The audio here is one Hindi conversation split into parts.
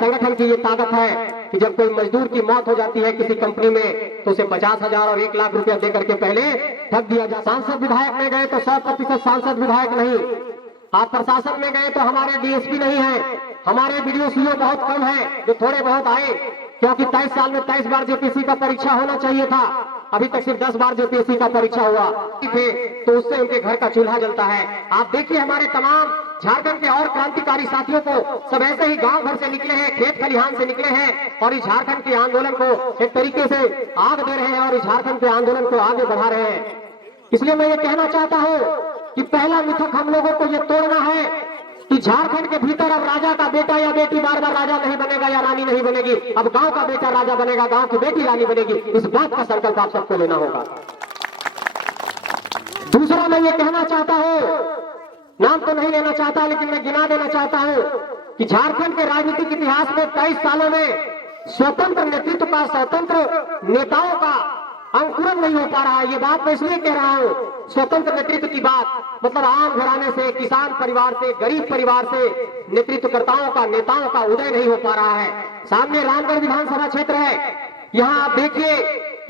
संगठन की ये ताकत है कि जब कोई मजदूर की मौत हो जाती है किसी कंपनी में तो उसे 50,000 और 1 लाख रुपया देकर के पहले ठग दिया जाता। सांसद विधायक में गए तो 100% सांसद विधायक नहीं, आप प्रशासन में गए तो हमारे डीएसपी नहीं है, हमारे वीडियो सीओ बहुत कम है जो थोड़े बहुत आए, क्योंकि 23 साल में 23 बार जेपीएससी का परीक्षा होना चाहिए था, अभी तक सिर्फ 10 बार जेपीएससी का परीक्षा हुआ थे, तो उससे उनके घर का चूल्हा जलता है। आप देखिए हमारे तमाम झारखंड के और क्रांतिकारी साथियों को सब ऐसे ही गांव घर से निकले हैं, खेत खलिहान से निकले हैं और इस झारखंड के आंदोलन को एक तरीके से आग दे रहे हैं और इस झारखंड के आंदोलन को आगे बढ़ा रहे हैं। इसलिए मैं ये कहना चाहता हूँ कि पहला मिथक हम लोगों को ये तोड़ना है कि झारखंड के भीतर अब राजा का बेटा या बेटी बार बार राजा नहीं बनेगा या रानी नहीं बनेगी, अब गांव का बेटा राजा बनेगा, गांव की बेटी रानी बनेगी। इस बात का संकल्प आप सबको लेना होगा। दूसरा मैं ये कहना चाहता हूं, नाम तो नहीं लेना चाहता लेकिन मैं गिना देना चाहता हूं कि झारखंड के राजनीतिक इतिहास में 23 सालों में स्वतंत्र नेतृत्व का, स्वतंत्र नेताओं का अंकुरण नहीं हो पा रहा है। ये बात मैं इसलिए कह रहा हूं, स्वतंत्र नेतृत्व की बात मतलब आम घराने से, किसान परिवार से, गरीब परिवार से नेतृत्वकर्ताओं का, नेताओं का उदय नहीं हो पा रहा है। सामने रामगढ़ विधानसभा क्षेत्र है, यहाँ आप देखिए,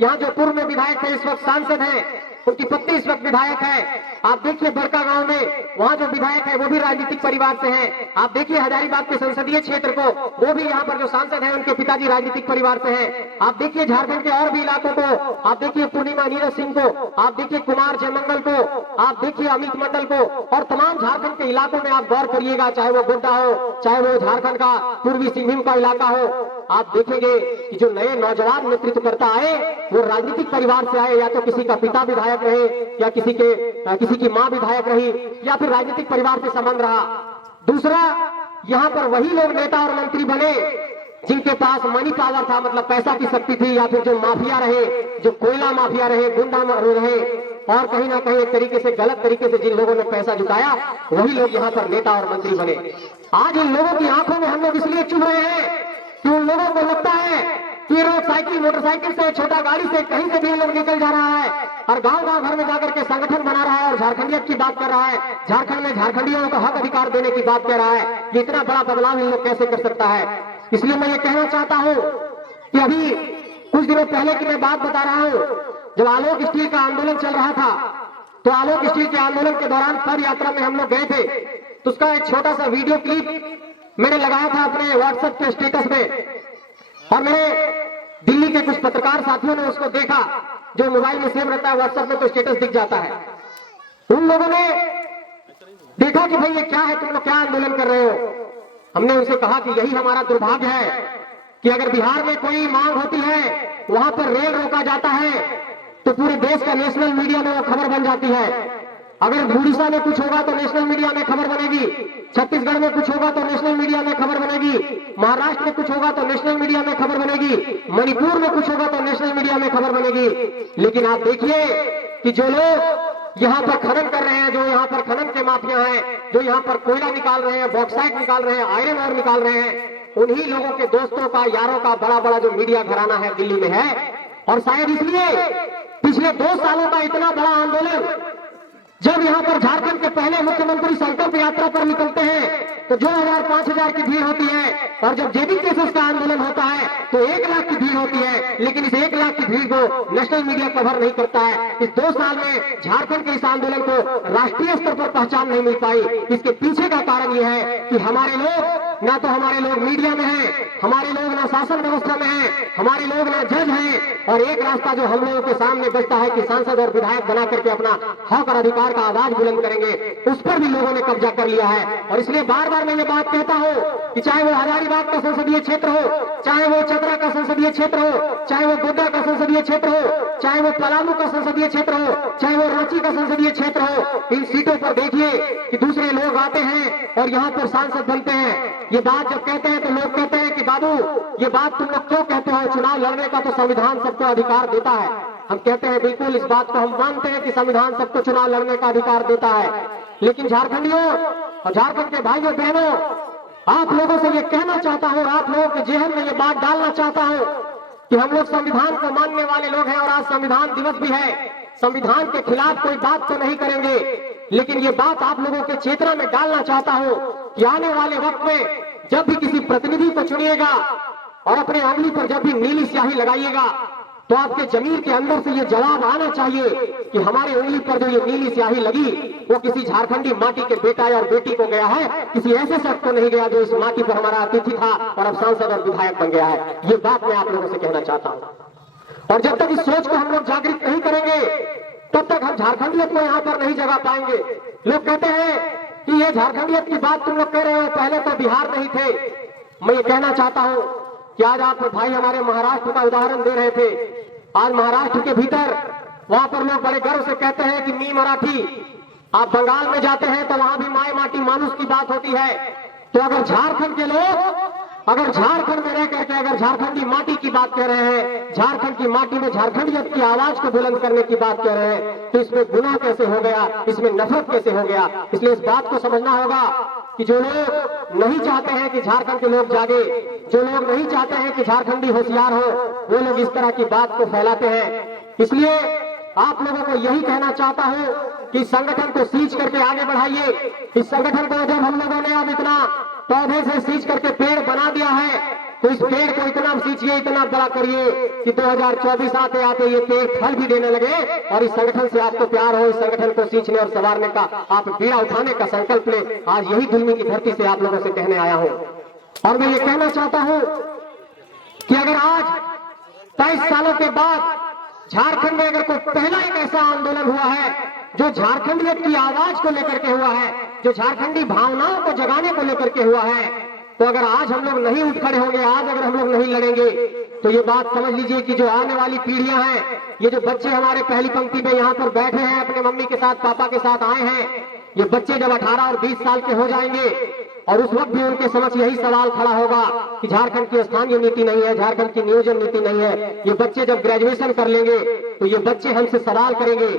यहाँ जो पूर्व में विधायक थे इस वक्त सांसद हैं, उनकी पत्नी इस वक्त विधायक है। आप देखिए बड़का गांव में वहाँ जो विधायक है वो भी राजनीतिक परिवार से हैं। आप देखिए हजारीबाग के संसदीय क्षेत्र को, वो भी यहाँ पर जो सांसद हैं उनके पिताजी राजनीतिक परिवार से हैं। आप देखिए झारखंड के और भी इलाकों को, आप देखिए पूर्णिमा नीरज सिंह को, आप देखिए कुमार जयमंगल को, आप देखिए अमित मंडल को और तमाम झारखंड के इलाकों में आप गौर करिएगा, चाहे वो गोड्डा हो, चाहे वो झारखंड का पूर्वी सिंहभूम का इलाका हो, आप देखेंगे कि जो नए नौजवान नेतृत्वकर्ता आए वो राजनीतिक परिवार से आए, या तो किसी का पिता विधायक रहे या किसी की मां विधायक रही या फिर राजनीतिक परिवार से संबंध रहा। दूसरा, यहाँ पर वही लोग नेता और मंत्री बने जिनके पास मनी पावर था, मतलब पैसा की शक्ति थी, या फिर जो माफिया रहे, जो कोयला माफिया रहे, गुंडा रहे और कहीं ना कहीं एक तरीके से गलत तरीके से जिन लोगों ने पैसा जुटाया वही लोग यहाँ पर नेता और मंत्री बने। आज इन लोगों की आंखों में हम लोग इसलिए चुभ रहे हैं कि उन लोगों को लगता है कि रोज साइकिल, मोटरसाइकिल से, छोटा गाड़ी से कहीं से भी लोग निकल जा रहा है और गांव गांव घर में जाकर के संगठन बना रहा है और झारखंडियत की बात कर रहा है, झारखंड में झारखंडियों को हक अधिकार देने की बात कर रहा है। ये इतना बड़ा बदलाव इन लोग कैसे कर सकता है? इसलिए मैं ये कहना चाहता हूँ कि अभी कुछ दिनों पहले की मैं बात बता रहा हूँ, जब आलोक स्टील का आंदोलन चल रहा था तो आलोक स्टील के आंदोलन के दौरान पद यात्रा में हम लोग गए थे, तो उसका एक छोटा सा वीडियो क्लिप मैंने लगाया था अपने व्हाट्सएप के स्टेटस में और मेरे दिल्ली के कुछ पत्रकार साथियों ने उसको देखा, जो मोबाइल में सेव रहता है व्हाट्सएप में तो स्टेटस दिख जाता है। उन लोगों ने देखा कि भाई ये क्या है, तुम लोग क्या आंदोलन कर रहे हो। हमने उनसे कहा कि यही हमारा दुर्भाग्य है कि अगर बिहार में कोई मांग होती है, वहां पर रेल रोका जाता है तो पूरे देश का नेशनल मीडिया में वो खबर बन जाती है। अगर उड़ीसा में कुछ होगा तो नेशनल मीडिया में खबर बनेगी, छत्तीसगढ़ में कुछ होगा तो नेशनल मीडिया में खबर बनेगी, महाराष्ट्र में कुछ होगा तो नेशनल मीडिया में खबर बनेगी, मणिपुर में कुछ होगा तो नेशनल मीडिया में खबर बनेगी। लेकिन आप देखिए कि जो लोग यहाँ पर खनन कर रहे हैं, जो यहाँ पर खनन के माफिया हैं, जो यहाँ पर कोयला निकाल रहे हैं, बॉक्साइट निकाल रहे हैं, आयरन ओर निकाल रहे हैं, उन्हीं लोगों के दोस्तों का, यारों का बड़ा बड़ा जो मीडिया घराना है दिल्ली में है। और शायद इसलिए पिछले 2 सालों का इतना बड़ा आंदोलन, जब यहाँ पर झारखंड के पहले मुख्यमंत्री संकल्प यात्रा पर निकलते हैं तो 2000-5000 की भीड़ होती है और जब जेबी केसेस का आंदोलन होता है तो 1 लाख की भीड़ होती है, लेकिन इस 1 लाख की भीड़ को नेशनल मीडिया कवर नहीं करता है। इस 2 साल में झारखंड के इस आंदोलन को राष्ट्रीय स्तर पर पहचान नहीं मिल पाई। इसके पीछे का कारण यह है कि हमारे लोग, ना तो हमारे लोग मीडिया में हैं, हमारे लोग ना शासन व्यवस्था में हैं, हमारे लोग ना जज हैं, और एक रास्ता जो हम लोगों के सामने बचता है कि सांसद और विधायक बना करके अपना हक और अधिकार का आवाज बुलंद करेंगे, उस पर भी लोगों ने कब्जा कर लिया है। और इसलिए बार बार मैं ये बात कहता हूँ कि चाहे वो हजारीबाग का संसदीय क्षेत्र हो, चाहे वो चतरा का संसदीय क्षेत्र हो, चाहे वो गोड्डा का संसदीय क्षेत्र हो, चाहे वो पलामू का संसदीय क्षेत्र हो, चाहे वो रांची का संसदीय क्षेत्र हो, इन सीटों पर देखिए कि दूसरे लोग आते हैं और यहाँ पर सांसद बनते हैं। ये बात जब कहते हैं तो लोग कहते हैं कि बाबू ये बात तुम लोग क्यों कहते हो, चुनाव लड़ने का तो संविधान सबको अधिकार देता है। हम कहते हैं बिल्कुल, इस बात को हम मानते हैं कि संविधान सबको चुनाव लड़ने का अधिकार देता है, लेकिन झारखंडियों और झारखंड के भाइयों बहनों, आप लोगों से ये कहना चाहता हूँ, आप लोगों के जेहन में ये बात डालना चाहता हूँ कि हम लोग संविधान को मानने वाले लोग हैं और आज संविधान दिवस भी है। संविधान के खिलाफ कोई बात तो नहीं करेंगे, लेकिन ये बात आप लोगों के चेतना में डालना चाहता हूँ कि आने वाले वक्त में जब भी किसी प्रतिनिधि को चुनिएगा और अपने उंगली पर जब भी नीली स्याही लगाइएगा तो आपके जमीन के अंदर से ये जवाब आना चाहिए कि हमारे उंगली पर जो ये नीली स्याही लगी वो किसी झारखंडी माटी के बेटा और बेटी को गया है, किसी ऐसे शख्स को नहीं गया जो इस माटी पर हमारा अतिथि था और अब सांसद और विधायक बन गया है। ये बात मैं आप लोगों से कहना चाहता हूं। और जब तक इस सोच को हम लोग जागृत नहीं करेंगे तब तक हम झारखंडियत को यहाँ पर नहीं जगा पाएंगे। लोग कहते हैं कि ये झारखंडियत की बात तुम लोग कह रहे हो, पहले तो बिहार नहीं थे। मैं ये कहना चाहता हूं कि आज आप भाई हमारे महाराष्ट्र का उदाहरण दे रहे थे। आज महाराष्ट्र के भीतर वहां पर लोग बड़े गर्व से कहते हैं कि मी मराठी। आप बंगाल में जाते हैं तो वहां भी माए माटी मानुष की बात होती है। तो अगर झारखंड के लोग अगर झारखंड में रह करके अगर झारखंडी माटी की बात कह रहे हैं, झारखंड की माटी में झारखंडियत की आवाज को बुलंद करने की बात कह रहे हैं, तो इसमें गुनाह कैसे हो गया, इसमें नफरत कैसे हो गया। इसलिए इस बात को समझना होगा कि जो लोग नहीं चाहते हैं कि झारखंड के लोग जागे, जो लोग नहीं चाहते हैं कि झारखंडी होशियार हो, वो लोग इस तरह की बात को फैलाते हैं। इसलिए आप लोगों को यही कहना चाहता हूं कि संगठन को सींच करके आगे बढ़ाइए। इस संगठन को जब हम लोगों ने अब इतना पौधे से सींच करके पेड़ बना दिया है तो इस पेड़ को इतना सींचिए, इतना बड़ा करिए कि 2024 आते आते ये पेड़ फल भी देने लगे और इस संगठन से आपको प्यार हो, इस संगठन को सींचने और संवारने का आप बीड़ा उठाने का संकल्प लें। आज यही दुल्मी की धरती से आप लोगों से कहने आया हूं। और मैं ये कहना चाहता हूं कि अगर आज 23 सालों के बाद झारखंड में अगर कोई पहला एक ऐसा आंदोलन हुआ है जो झारखंडियत की आवाज को लेकर के हुआ है, जो झारखंडी भावनाओं को जगाने को लेकर के हुआ है, तो अगर आज हम लोग नहीं उठ खड़े होंगे, आज अगर हम लोग नहीं लड़ेंगे, तो ये बात समझ लीजिए कि जो आने वाली पीढ़ियां हैं, ये जो बच्चे हमारे पहली पंक्ति में यहाँ पर बैठे हैं, अपने मम्मी के साथ पापा के साथ आए हैं, ये बच्चे जब 18 और 20 साल के हो जाएंगे और उस वक्त भी उनके समझ यही सवाल खड़ा होगा कि झारखंड की स्थानीय नीति नहीं है, झारखंड की नियोजन नीति नहीं है। ये बच्चे जब ग्रेजुएशन कर लेंगे तो ये बच्चे हमसे सवाल करेंगे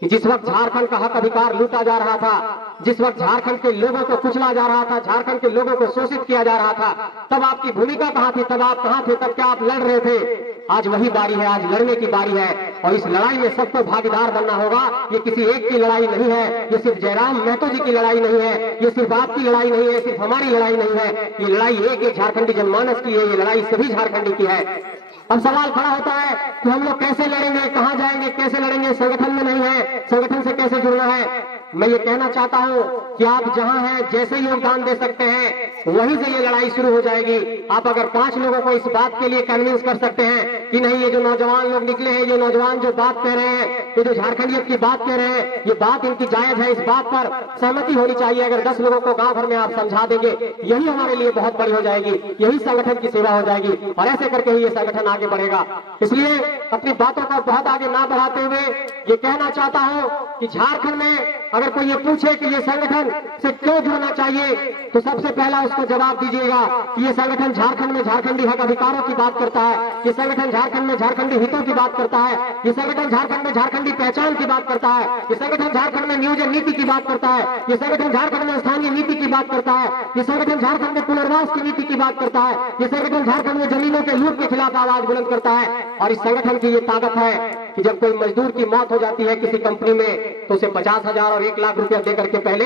कि जिस वक्त झारखंड का हक अधिकार लूटा जा रहा था, जिस वक्त झारखंड के लोगों को कुचला जा रहा था, झारखंड के लोगों को शोषित किया जा रहा था, तब आपकी भूमिका कहां थी, तब आप कहां थे, तब क्या आप लड़ रहे थे। आज वही बारी है, आज लड़ने की बारी है और इस लड़ाई में सबको भागीदार बनना होगा। ये किसी एक की लड़ाई नहीं है, ये सिर्फ जयराम महतो जी की लड़ाई नहीं है, ये सिर्फ आपकी लड़ाई नहीं है, सिर्फ हमारी लड़ाई नहीं है। ये लड़ाई एक झारखंडी जनमानस की है, ये लड़ाई सभी झारखंडी की है। अब सवाल खड़ा होता है कि हम लोग कैसे लड़ेंगे, कहां जाएंगे, कैसे लड़ेंगे, संगठन में नहीं है, संगठन से कैसे जुड़ना है। मैं ये कहना चाहता हूं कि आप जहां हैं, जैसे योगदान दे सकते हैं, वहीं से ये लड़ाई शुरू हो जाएगी। आप अगर 5 लोगों को इस बात के लिए कन्विंस कर सकते हैं कि नहीं, ये जो नौजवान लोग निकले हैं, ये नौजवान जो बात कह रहे हैं, ये जो झारखंडियत की बात कह रहे हैं, ये बात इनकी जायज है, इस बात पर सहमति होनी चाहिए। अगर 10 लोगों को गांव भर में आप समझा देंगे, यही हमारे लिए बहुत बड़ी हो जाएगी, यही संगठन की सेवा हो जाएगी और ऐसे करके ही ये संगठन आगे बढ़ेगा। इसलिए अपनी बातों को बहुत आगे ना बढ़ाते हुए ये कहना चाहता हूं कि झारखंड में अगर कोई ये पूछे कि ये संगठन से क्यों जुड़ना चाहिए, तो सबसे पहला उसको जवाब दीजिएगा कि ये संगठन झारखंड में झारखंडी हक अधिकारों की बात करता है, ये संगठन झारखंड में झारखंडी हितों की बात करता है, ये संगठन झारखंड में झारखंडी पहचान की बात करता है, ये संगठन झारखंड में नियोजन नीति की बात करता है, ये संगठन झारखंड में स्थानीय नीति की बात करता है, ये संगठन झारखंड में पुनर्वास की नीति की बात करता है, ये संगठन झारखंड में जमीनों के लूट के खिलाफ आवाज बुलंद करता है। और इस संगठन की ये ताकत है कि जब कोई मजदूर की मौत हो जाती है किसी कंपनी में तो उसे 50,000 और 1 लाख रुपया देकर के पहले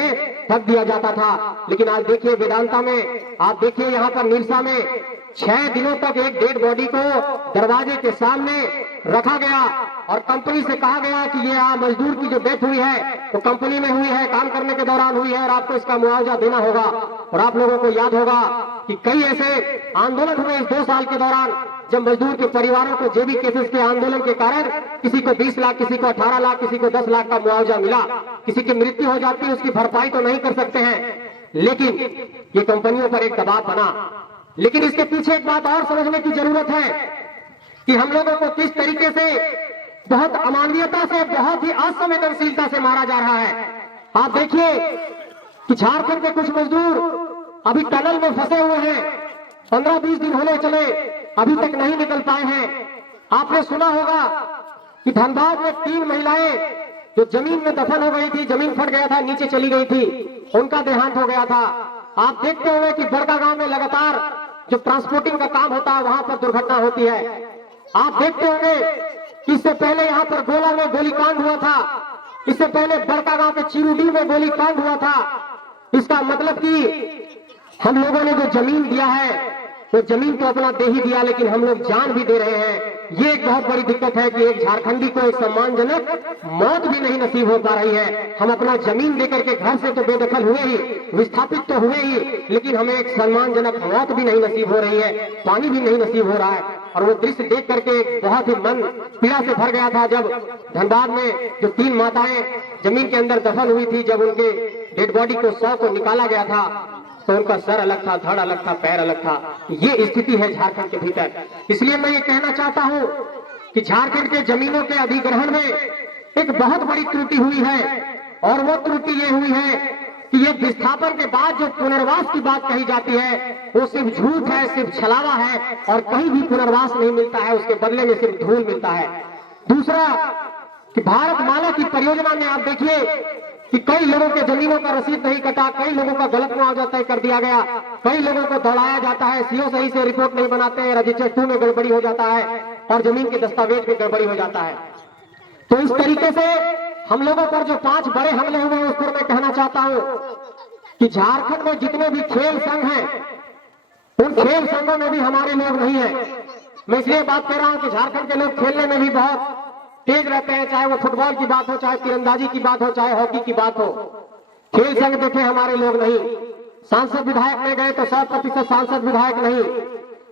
ठग दिया जाता था, लेकिन आज देखिए वेदांता में, आप देखिए यहाँ पर निरसा में 6 दिनों तक एक डेड बॉडी को दरवाजे के सामने रखा गया और कंपनी से कहा गया कि ये मजदूर की जो डेथ हुई है तो कंपनी में हुई है, काम करने के दौरान हुई है और आपको इसका मुआवजा देना होगा। और आप लोगों को याद होगा कि कई ऐसे आंदोलन हुए इस 2 साल के दौरान जब मजदूर के परिवारों को जेबी केसेस के आंदोलन के कारण किसी को 20 लाख, किसी को 18 लाख, किसी को 10 लाख का मुआवजा मिला। किसी की मृत्यु हो जाती है, उसकी भरपाई तो नहीं कर सकते हैं, लेकिन ये कंपनियों पर एक दबाव बना। लेकिन इसके पीछे एक बात और समझने की जरूरत है कि हम लोगों को किस तरीके से बहुत अमानवीयता से, बहुत ही असंवेदनशीलता से मारा जा रहा है। आप देखिए कि झारखंड के कुछ मजदूर अभी टनल में फंसे हुए हैं, 15-20 दिन होने चले, अभी तक नहीं निकल पाए हैं। आपने सुना होगा कि धनबाद में 3 महिलाएं जो जमीन में दफन हो गई थी, जमीन फट गया था, नीचे चली गई थी, उनका देहांत हो गया था। आप देखते हुए कि बड़का गांव में लगातार जो ट्रांसपोर्टिंग का काम होता है वहां पर दुर्घटना होती है। आप देखते होंगे कि इससे पहले यहाँ पर गोला में गोलीकांड हुआ था, इससे पहले बड़का गांव के चिरुडी में गोलीकांड हुआ था। इसका मतलब कि हम लोगों ने जो जमीन दिया है वो जमीन तो अपना दे ही दिया, लेकिन हम लोग जान भी दे रहे हैं। ये एक बहुत बड़ी दिक्कत है कि एक झारखंडी को एक सम्मानजनक मौत भी नहीं नसीब हो पा रही है। हम अपना जमीन देकर के घर से तो बेदखल हुए ही, विस्थापित तो हुए ही, लेकिन हमें एक सम्मानजनक मौत भी नहीं नसीब हो रही है, पानी भी नहीं नसीब हो रहा है। और वो दृश्य देख करके बहुत ही मन पीड़ा से भर गया था जब धनबाद में जो 3 माताएं जमीन के अंदर दफन हुई थी, जब उनके डेड बॉडी को 100 को निकाला गया था तो उनका सर अलग था, धड़ अलग था, पैर अलग था। ये स्थिति है झारखंड के भीतर। इसलिए मैं ये कहना चाहता हूं कि झारखंड के जमीनों के अधिग्रहण में एक बहुत बड़ी त्रुटि हुई है, और वो त्रुटि ये हुई है कि ये विस्थापन के बाद जो पुनर्वास की बात कही जाती है वो सिर्फ झूठ है, सिर्फ छलावा है, और कहीं भी पुनर्वास नहीं मिलता है, उसके बदले में सिर्फ धूल मिलता है। दूसरा कि भारत माला की परियोजना में आप देखिए कि कई लोगों के जमीनों का रसीद नहीं कटा, कई लोगों का गलत मुआवजा तय कर दिया गया, कई लोगों को दौड़ाया जाता है, सीओ सही से रिपोर्ट नहीं बनाते हैं, रजिस्टर 2 में गड़बड़ी हो जाता है और जमीन के दस्तावेज में गड़बड़ी हो जाता है। तो इस तरीके से हम लोगों पर जो 5 बड़े हमले हुए उस पर मैं कहना चाहता हूं कि झारखंड में जितने भी खेल संघ हैं उन खेल संघों में भी हमारे लोग नहीं है। मैं इसलिए बात कर रहा हूं कि झारखंड के लोग खेलने में भी बहुत तेज रहते हैं, चाहे वो फुटबॉल की बात हो, चाहे तीरंदाजी की बात हो, चाहे हॉकी की बात हो। खेल संघ देखे हमारे लोग नहीं। सांसद विधायक में गए तो 100% सांसद विधायक नहीं।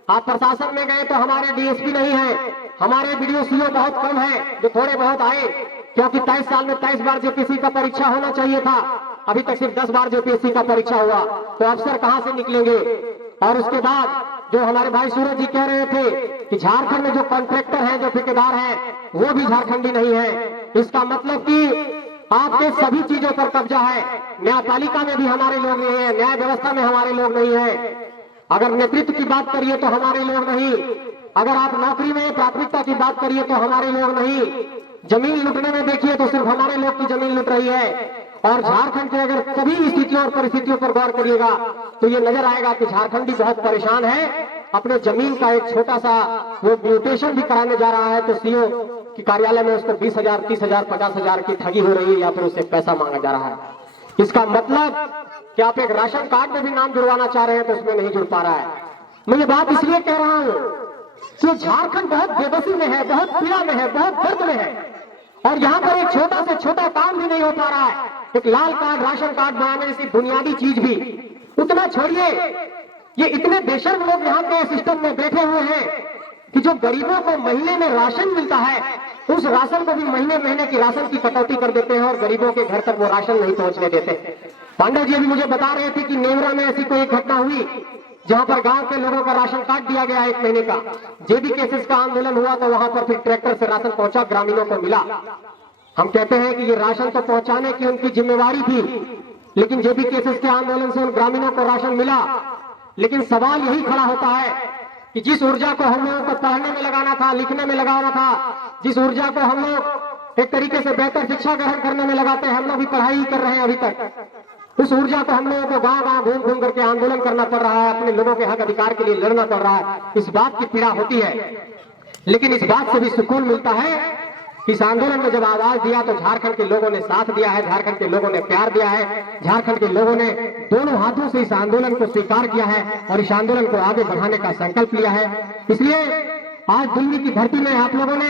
आप प्रशासन में गए तो हमारे डीएसपी नहीं है, हमारे बीडीओ सीओ बहुत कम है जो थोड़े बहुत आए, क्योंकि 23 साल में 23 बार जेपीएससी का परीक्षा होना चाहिए था, अभी तक सिर्फ 10 बार जेपीएससी का परीक्षा हुआ, तो अफसर कहां से निकलेंगे। और उसके बाद जो हमारे भाई सूरज जी कह रहे थे कि झारखंड में जो कॉन्ट्रैक्टर हैं, जो ठेकेदार हैं, वो भी झारखंडी नहीं है। इसका मतलब कि आपके सभी चीजों पर कब्जा है। न्यायपालिका में भी हमारे लोग नहीं है, न्याय व्यवस्था में हमारे लोग नहीं है। अगर नेतृत्व की बात करिए तो हमारे लोग नहीं, अगर आप नौकरी में प्राथमिकता की बात करिए तो हमारे लोग नहीं, जमीन लूटने में देखिए तो सिर्फ हमारे लोग की जमीन लूट रही है। और झारखंड के अगर सभी स्थितियों और परिस्थितियों पर गौर करिएगा तो ये नजर आएगा कि झारखंडी बहुत परेशान है। अपने जमीन का एक छोटा सा वो म्यूटेशन भी कराने जा रहा है तो सीओ की कार्यालय में उसको 20,000, 30,000, 50,000 की ठगी हो रही है या फिर उससे पैसा मांगा जा रहा है। इसका मतलब कि आप एक राशन कार्ड में भी नाम जुड़वाना चाह रहे हैं तो उसमें नहीं जुड़ पा रहा है। मैं ये बात इसलिए कह रहा हूं कि झारखंड बहुत बेबसी में है, बहुत पीड़ा में है, बहुत दर्द में है, और यहाँ पर एक छोटा से छोटा काम भी नहीं हो पा रहा है। एक लाल कार्ड, राशन कार्ड बनाने जैसी बुनियादी चीज भी, उतना छोड़िए, ये इतने बेशर्म लोग यहाँ के सिस्टम में बैठे हुए हैं कि जो गरीबों को महीने में राशन मिलता है उस राशन को भी महीने की राशन की कटौती कर देते हैं और गरीबों के घर तक वो राशन नहीं पहुंचने देते। पांडे जी अभी मुझे बता रहे थे कि नेवरा में ऐसी कोई घटना हुई जहां पर गांव के लोगों का राशन कार्ड दिया गया 1 महीने का। जेबी केसेस का आंदोलन हुआ तो वहां पर फिर ट्रैक्टर से राशन पहुंचा, ग्रामीणों को मिला। हम कहते हैं कि ये राशन तो पहुंचाने की उनकी जिम्मेवारी थी, लेकिन जेबी केसेस के आंदोलन से उन ग्रामीणों को राशन मिला। लेकिन सवाल यही खड़ा होता है कि जिस ऊर्जा को हम लोगों को पढ़ने में लगाना था, लिखने में लगाना था, जिस ऊर्जा को हम लोग एक तरीके से बेहतर शिक्षा ग्रहण करने में लगाते हैं, हम लोग भी पढ़ाई ही कर रहे हैं अभी तक, उस ऊर्जा को हम लोगों को गांव-गांव घूम-घूम करके आंदोलन करना पड़ रहा है, अपने लोगों के हक अधिकार के लिए लड़ना पड़ रहा है। इस बात की पीड़ा होती है, लेकिन इस बात से भी सुकून मिलता है कि इस आंदोलन में जब आवाज दिया तो झारखंड के लोगों ने साथ दिया है, झारखंड के लोगों ने प्यार दिया है, झारखंड के लोगों ने दोनों हाथों से इस आंदोलन को स्वीकार किया है और इस आंदोलन को आगे बढ़ाने का संकल्प लिया है। इसलिए आज दिल्ली की धरती में आप लोगों ने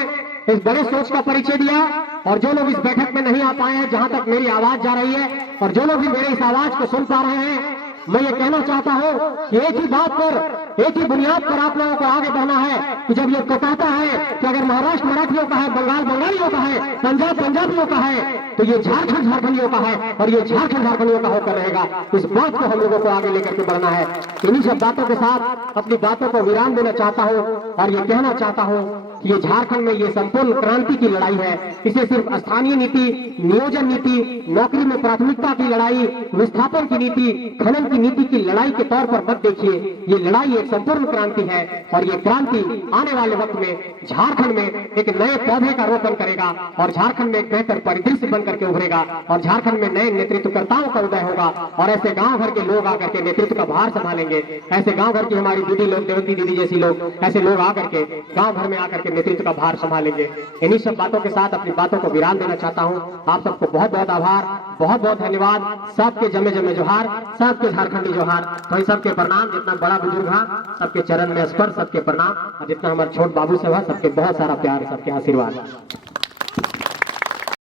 इस बड़े सोच का परिचय दिया, और जो लोग इस बैठक में नहीं आ पाए हैं, जहां तक मेरी आवाज जा रही है, और जो लोग भी मेरे इस आवाज को सुन पा रहे हैं, मैं ये कहना चाहता हूं कि एक ही बात पर, एक ही बुनियाद पर आप लोगों को आगे बढ़ना है कि जब ये कहता है कि अगर महाराष्ट्र मराठियों का है, बंगाल बंगालियों का है, पंजाब पंजाबियों का है, तो ये झारखंड झारखंडियों का है और ये झारखंड झारखंडियों का होकर रहेगा। इस बात को हम लोगों को आगे लेकर के बढ़ना है। इन्हीं सब बातों के साथ अपनी बातों को विराम देना चाहता हूं और ये कहना चाहता हूं कि ये झारखंड में ये संपूर्ण क्रांति की लड़ाई है। इसे सिर्फ स्थानीय नीति, नियोजन नीति, नौकरी में प्राथमिकता की लड़ाई, विस्थापन की नीति, खनन की नीति की लड़ाई के तौर पर मत देखिए। ये लड़ाई एक संपूर्ण क्रांति है और ये क्रांति आने वाले वक्त में झारखंड में एक नए पौधे का रोपण करेगा और झारखंड में एक बेहतर परिदृश्य बन करके उभरेगा और झारखंड में नए नेतृत्वकर्ताओं का उदय होगा और ऐसे गांव भर के लोग आकर के नेतृत्व का भार संभालेंगे। ऐसे गांव भर की हमारी दीदी लोग, देवती दीदी जैसी लोग, ऐसे लोग आकर के गांव भर में आकर के के नेतृत्व का भार संभालेंगे। इन्हीं सब बातों के साथ अपनी बातों को विराम देना चाहता हूँ। आप सबको बहुत बहुत आभार, बहुत बहुत धन्यवाद। सबके जमे जमे जोहार, सबके झारखंडी जोहार। तो इन सबके प्रणाम, जितना बड़ा बुजुर्ग है सबके चरण में स्पर्श, सबके प्रणाम, और जितना हमारे छोट बाबू सब है सबके बहुत सारा प्यार, सबके आशीर्वाद।